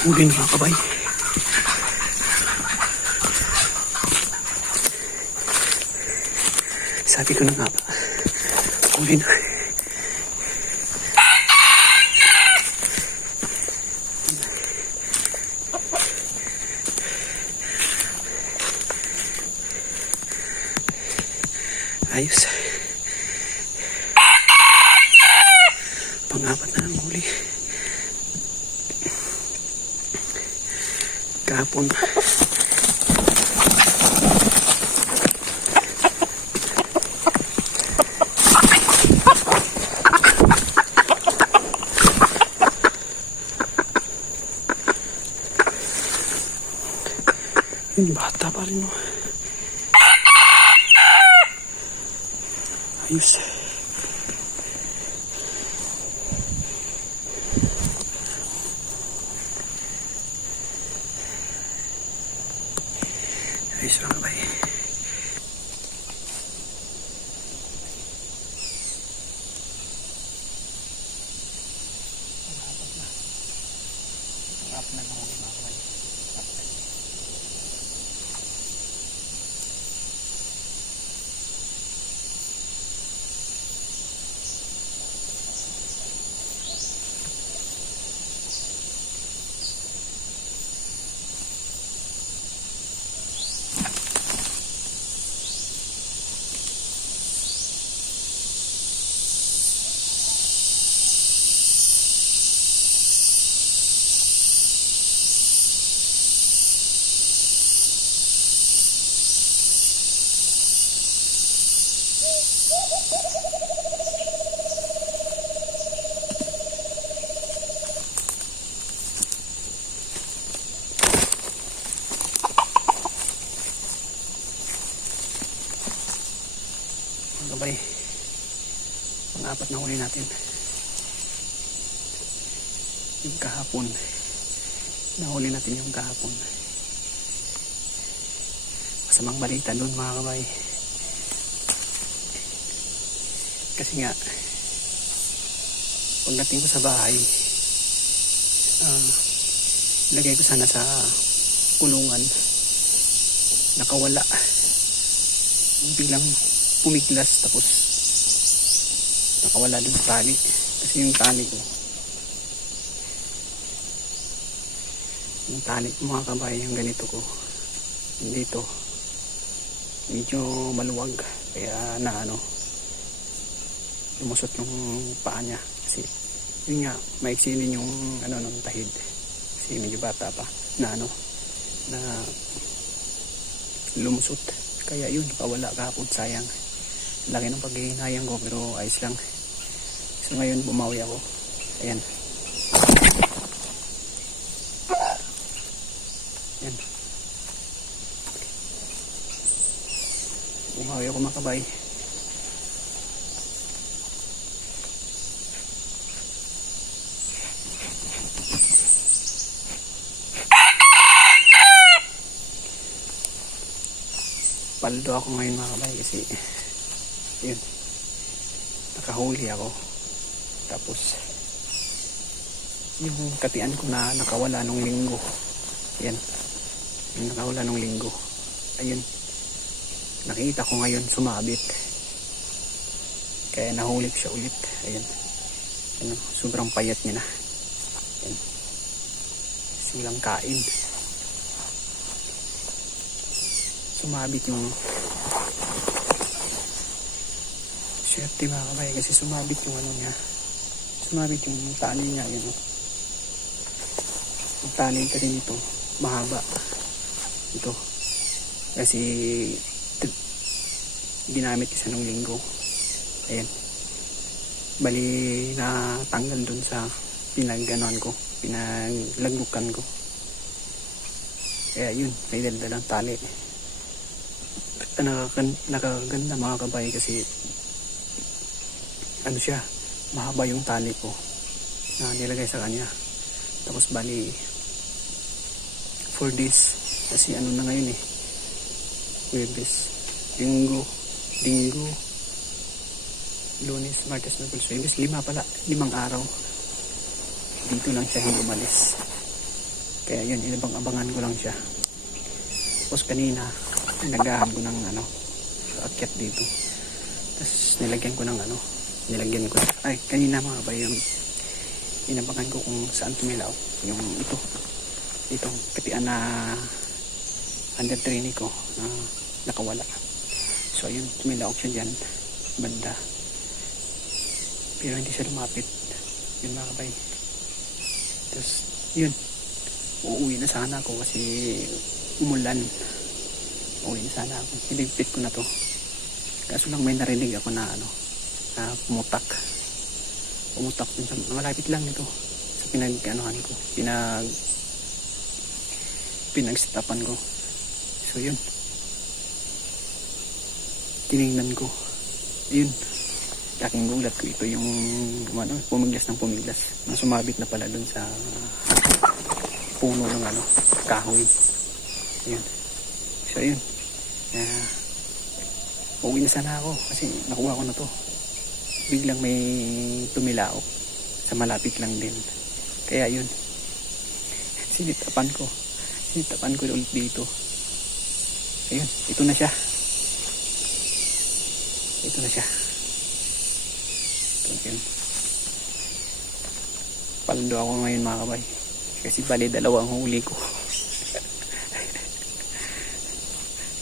Huli na mga kabay. Sabi ko na nga ba, huli na. Ayos. Pang-apat na ng huli. Kahapon. Yung bata pa rin mo. Ayos. Ayos mga kabay. Pang-apat na mga kabay. Gabay, pang-apat na huli natin. Yung kahapon, nahuli natin yung kahapon. Masamang balita doon mga kabay, kasi nga pagdating ko sa bahay, lagay ko sana sa kulungan, nakawala, biglang pumiglas, tapos nakawala dun sa tali. Kasi yung tali ko mga kabay, yung ganito ko dito medyo maluwag, kaya na lumusot yung paa niya. Kasi yun nga, maiksi din yung ng tahid, kasi medyo bata pa na lumusot, kaya yun, nakawala kahapon. Sayang, laki ng paghihinayang ko, pero ayos lang. So ngayon bumawi ako. Ayan. Ayan. Bumawi ako mga kabay. Paldo ako ngayon mga kabay, kasi yun, nakahuli ako. Tapos yung katian ko na nakawala nung linggo, yan, yung nakawala nung linggo, ayun, nakita ko ngayon sumabit, kaya nahuli ko siya ulit. Ayun, sobrang payat niya na. Yan, silang kain, sumabit yung swerte mga kabay, kasi sumabit yung niya, sumabit yung tali niya. Yun, yung tali kasi nito mahaba ito, kasi ginamit isa nung linggo. Ayan, bali na tanggal dun sa pinagganuan ko, pinaglagukan ko, kaya yun, may daldalang tali. Nakaganda mga kabay, kasi siya, mahaba yung tali ko na nilagay sa kanya. Tapos bali 4 days, kasi na ngayon Huwebes, Linggo, Lunes, Martes, Miyerkules, Huwebes, 5 pala, 5 araw dito lang siya umalis. Kaya yun, inabang-abangan ko lang siya. Tapos kanina, nagahan ko ng akyat dito. Tapos nilagyan ko ng kanina mga bay, yung inabangan ko kung saan tumilaw. Yung itong katian na under training ko na nakawala. So ayun, tumilaw siya dyan, banda. Pero hindi siya lumapit. Yun mga bay. Tapos yun, uuwi na sana ako kasi umulan. Uuwi na sana ako. Hiligpit ko na to. Kaso lang may narinig ako na na pumutak. Pumutak din sa malapit lang nito sa pinagsitapan ko. So yun. Tiningnan ko. Yun. Laking gulat ko, ito yung pumiglas ng pumiglas. Nang sumabit na pala dun sa puno ng kahoy. Ayun. So ayun. Uuwi na sana ako kasi nakuha ko na to. Biglang may tumilaok sa malapit lang din. Kaya yun. Sinitapan ko ulit dito. Ayun, ito na siya. Ayun. Paldo ako ngayon mga kabay. Kasi bali dalawang huli ko.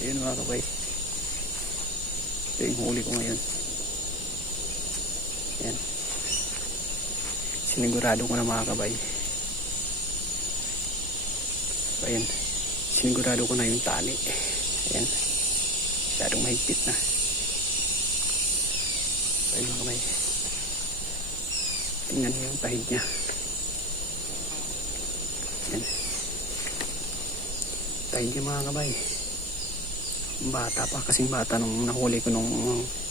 Ayun mga kabay. Ito yung huli ko ngayon. Ayan. Sinigurado ko na mga kabay. So ayan. Sinigurado ko na yung tali. Ayan. Masyadong mahigpit na. So ayun mga kabay. Tingnan niyo yung tahid niya. Ayan. Tahid niya mga kabay. Bata pa, kasing bata nung nahuli ko nung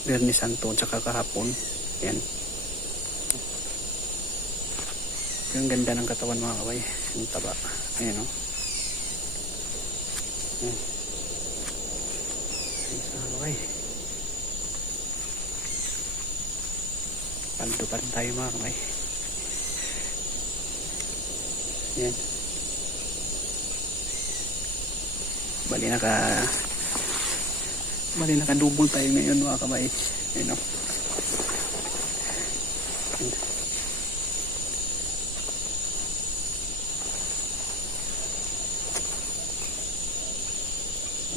Biyernes Santo tsaka kahapon. Ayan. Yung ganda ng katawan mga kabay. Yung taba. Ayan o. Ayan. Ayan mga kabay. Paldo pa rin tayo mga kabay. Ayan. Bali nakadouble tayo ngayon mga kabay. Ayan o.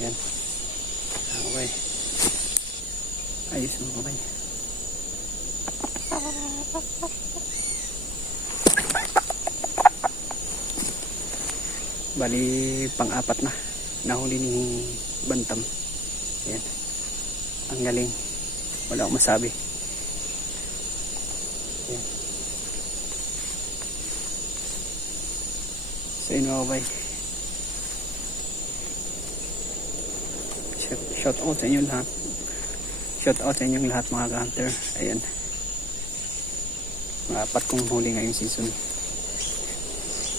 Ayan. Mga kabay. Ayos mga kabay. Bali pang-apat na nahuli ni Bantam. Ayan. Ang galing. Wala akong masabi. Ayan. So yun mga kabay. Shout out sa inyo lahat. Shout out sa inyong lahat mga ka-hunter. Ayan. Mga apat kong huli ngayong season.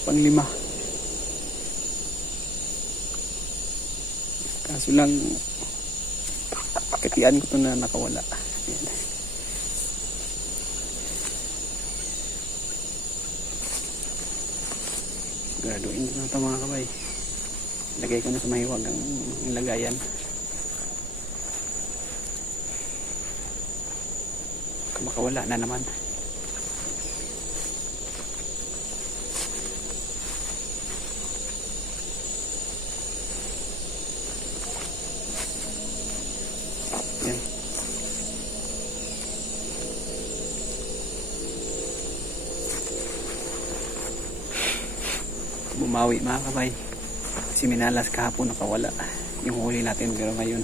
Pang-5. Kaso lang katian ko to na nakawala. Ayan. Graduin ko na ito mga kabay. Lagay ko na sa mahiwag ang lagayan. Makawala na naman. Yan. Bumawi mga kabay. Kasi minalas kahapon nakawala yung huli natin, pero ngayon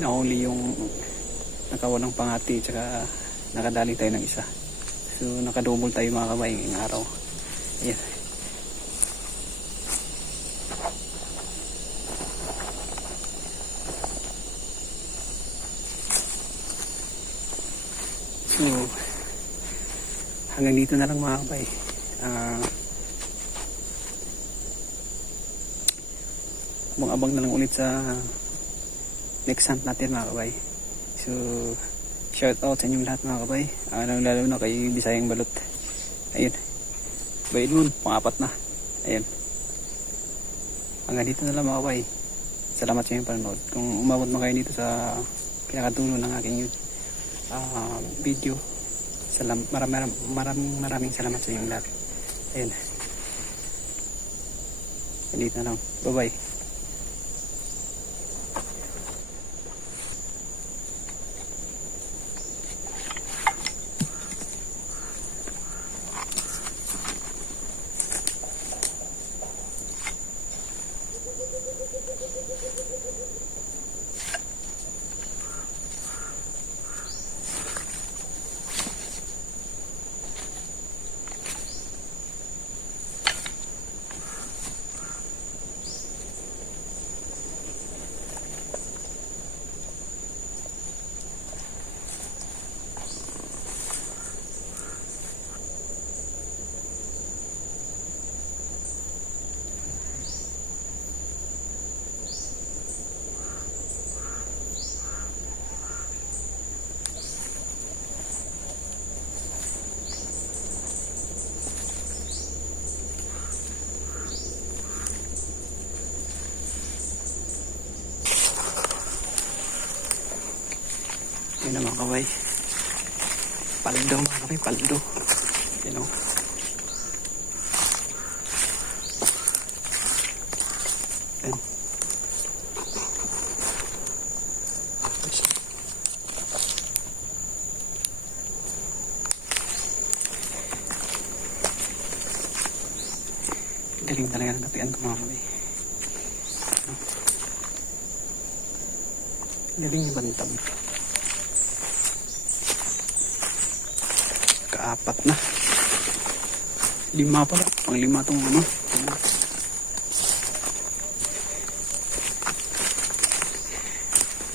nahuli yung nakawalang pangati tsaka nakadali tayo ng isa. So nakadouble tayo mga kabay ngayong araw. Ayan. So hanggang dito na lang mga kabay. Abang-abang na lang ulit sa next hunt natin mga kabay. So shout out sa inyong lahat mga kabay. Lalo na kay Bisayang Balot. Ayun. Bayad mo, pang-apat na. Ayun. Hanggang dito na lang mga kabay. Salamat sa inyong panonood. Kung umabot mo kayo dito sa pinakadulo ng aking video, maraming salamat sa inyong lahat. Ayun. Dito na lang. Bye bye. Yun na mga kabay. Paldo mga kabay, paldo. You know. Ayan. Galing talaga ng kapian ko mga kabay. Galing yung bantam. Apat na. 5 pala. Pang 5 tong ano.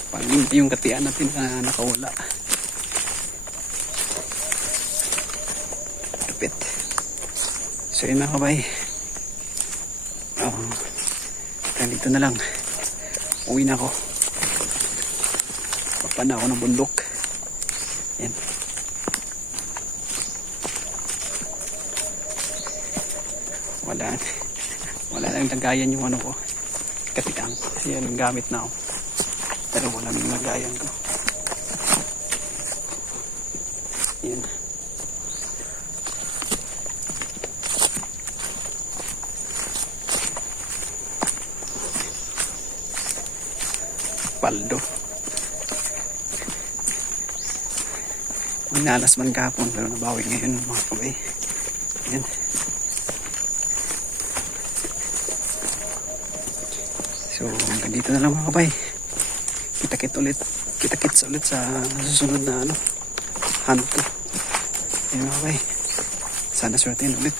Pang 5 yung katian natin na nakawala. Lupit. So yun mga kabay. Dito na lang. Uwi na ako. Papana ako ng bundok. Yan. Wala lang lagayan yung ano ko, katiang. Yan yung gamit na ako, pero wala yung lagayan ko. Yan. Paldo. Minalas man kahapon pero nabawi ngayon mga kabay. Yan. So, hanggang dito na lang mga kabay. Kita-kits ulit sa susunod na ano, hanto. Ayun mga kabay. Sana swertein ulit.